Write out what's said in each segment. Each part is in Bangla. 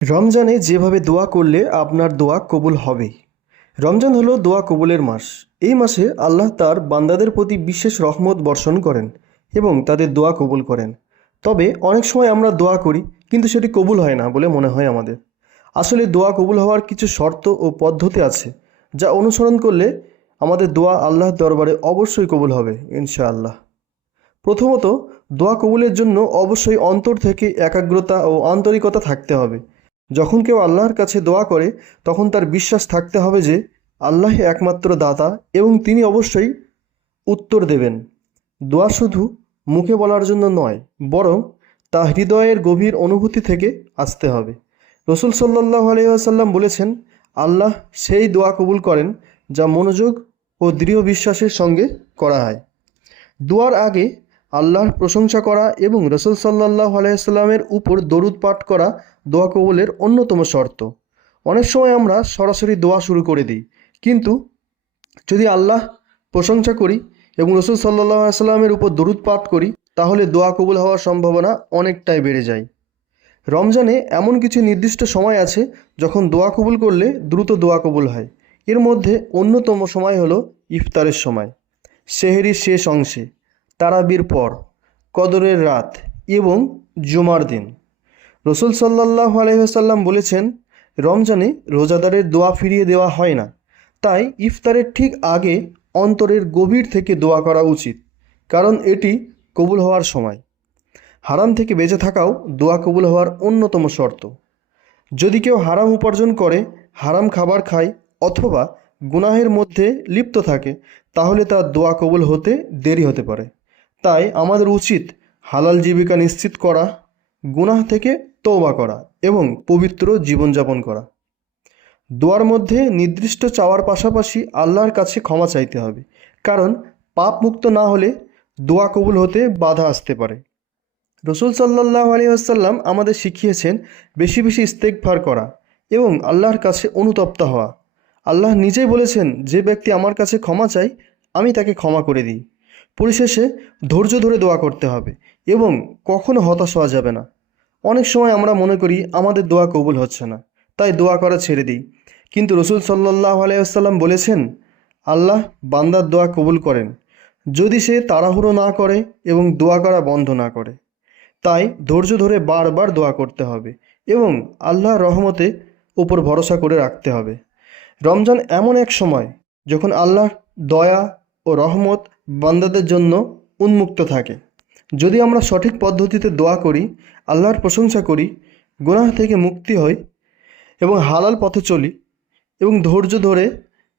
রমজানে যেভাবে দোয়া করলে আপনার দোয়া কবুল হবেই। রমজান হলো দোয়া কবুলের মাস। এই মাসে আল্লাহ তার বান্দাদের প্রতি বিশেষ রহমত বর্ষণ করেন এবং তাদের দোয়া কবুল করেন। তবে অনেক সময় আমরা দোয়া করি কিন্তু সেটি কবুল হয় না বলে মনে হয় আমাদের। আসলে দোয়া কবুল হওয়ার কিছু শর্ত ও পদ্ধতি আছে যা অনুসরণ করলে আমাদের দোয়া আল্লাহর দরবারে অবশ্যই কবুল হবে ইনশাআল্লাহ। প্রথমত, দোয়া কবুলের জন্য অবশ্যই অন্তর থেকে একাগ্রতা ও আন্তরিকতা থাকতে হবে। যখন কেউ আল্লাহর কাছে দোয়া করে তখন তার বিশ্বাস থাকতে হবে যে আল্লাহ একমাত্র দাতা এবং তিনি অবশ্যই উত্তর দেবেন। দোয়া শুধু মুখে বলার জন্য নয়, বরং তা হৃদয়ের গভীর অনুভূতি থেকে আসতে হবে। রসুল সাল্লাল্লাহু আলাইহি ওয়াসাল্লাম বলেছেন, আল্লাহ সেই দোয়া কবুল করেন যা মনোযোগ ও দৃঢ় বিশ্বাসের সঙ্গে করা হয়। দোয়ার আগে আল্লাহর প্রশংসা করা এবং রসুল সাল্লাল্লাহু আলাইহি ওয়াসাল্লামের উপর দরুদ পাঠ করা দোয়া কবুলের অন্যতম শর্ত। অনেক সময় আমরা সরাসরি দোয়া শুরু করে দিই, কিন্তু যদি আল্লাহ প্রশংসা করি এবং রসুল সাল্লাল্লাহু আলাইহি ওয়াসাল্লামের উপর দরুদ পাঠ করি তাহলে দোয়া কবুল হওয়ার সম্ভাবনা অনেকটাই বেড়ে যায়। রমজানে এমন কিছু নির্দিষ্ট সময় আছে যখন দোয়া কবুল করলে দ্রুত দোয়া কবুল হয়। এর মধ্যে অন্যতম সময় হলো ইফতারের সময়, সেহরির শেষ অংশে, তারাবির পর, কদরের রাত এবং জুমার দিন। রসুল সাল্লাল্লাহু আলাইহি ওয়াসাল্লাম বলেছেন, রমজানে রোজাদারের দোয়া ফিরিয়ে দেওয়া হয় না। তাই ইফতারের ঠিক আগে অন্তরের গভীর থেকে দোয়া করা উচিত, কারণ এটি কবুল হওয়ার সময়। হারাম থেকে বেঁচে থাকাও দোয়া কবুল হওয়ার অন্যতম শর্ত। যদি কেউ হারাম উপার্জন করে, হারাম খাবার খায় অথবা গুনাহের মধ্যে লিপ্ত থাকে তাহলে তার দোয়া কবুল হতে দেরি হতে পারে। তাই আমাদের উচিত হালাল জীবিকা নিশ্চিত করা, গুনাহ থেকে তওবা করা এবং পবিত্র জীবনযাপন করা। দোয়ার মধ্যে নির্দিষ্ট চাওয়ার পাশাপাশি আল্লাহর কাছে ক্ষমা চাইতে হবে, কারণ পাপ মুক্ত না হলে দোয়া কবুল হতে বাধা আসতে পারে। রসুল সাল্লাল্লাহু আলাইহি ওয়াসাল্লাম আমাদের শিখিয়েছেন বেশি বেশি ইস্তেগফার করা এবং আল্লাহর কাছে অনুতপ্ত হওয়া। আল্লাহ নিজেই বলেছেন, যে ব্যক্তি আমার কাছে ক্ষমা চায় আমি তাকে ক্ষমা করে দিই। পরিশেষে ধৈর্য ধরে দোয়া করতে হবে এবং কখনো হতাশ হওয়া যাবে না। অনেক সময় আমরা মনে করি আমাদের দোয়া কবুল হচ্ছে না, তাই দোয়া করা ছেড়ে দিই। কিন্তু রসুল সাল্লাল্লাহু আলাইহি ওয়াসাল্লাম বলেছেন, আল্লাহ বান্দার দোয়া কবুল করেন যদি সে তাড়াহুড়ো না করে এবং দোয়া করা বন্ধ না করে। তাই ধৈর্য ধরে বারবার দোয়া করতে হবে এবং আল্লাহর রহমতে উপর ভরসা করে রাখতে হবে। রমজান এমন এক সময় যখন আল্লাহর দয়া ও রহমত বান্দাদের জন্য উন্মুক্ত থাকে। যদি আমরা সঠিক পদ্ধতিতে দোয়া করি, আল্লাহর প্রশংসা করি, গুনাহ থেকে মুক্তি হই এবং হালাল পথে চলি এবং ধৈর্য ধরে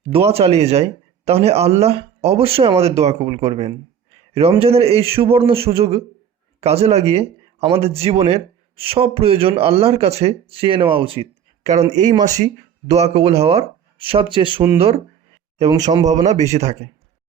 দোয়া চালিয়ে যাই, তাহলে আল্লাহ অবশ্যই আমাদের দোয়া কবুল করবেন। রমজানের এই সুবর্ণ সুযোগ কাজে লাগিয়ে আমাদের জীবনের সব প্রয়োজন আল্লাহর কাছে চেয়ে নেওয়া উচিত, কারণ এই মাসই দোয়া কবুল হওয়ার সবচেয়ে সুন্দর এবং সম্ভাবনা বেশি থাকে।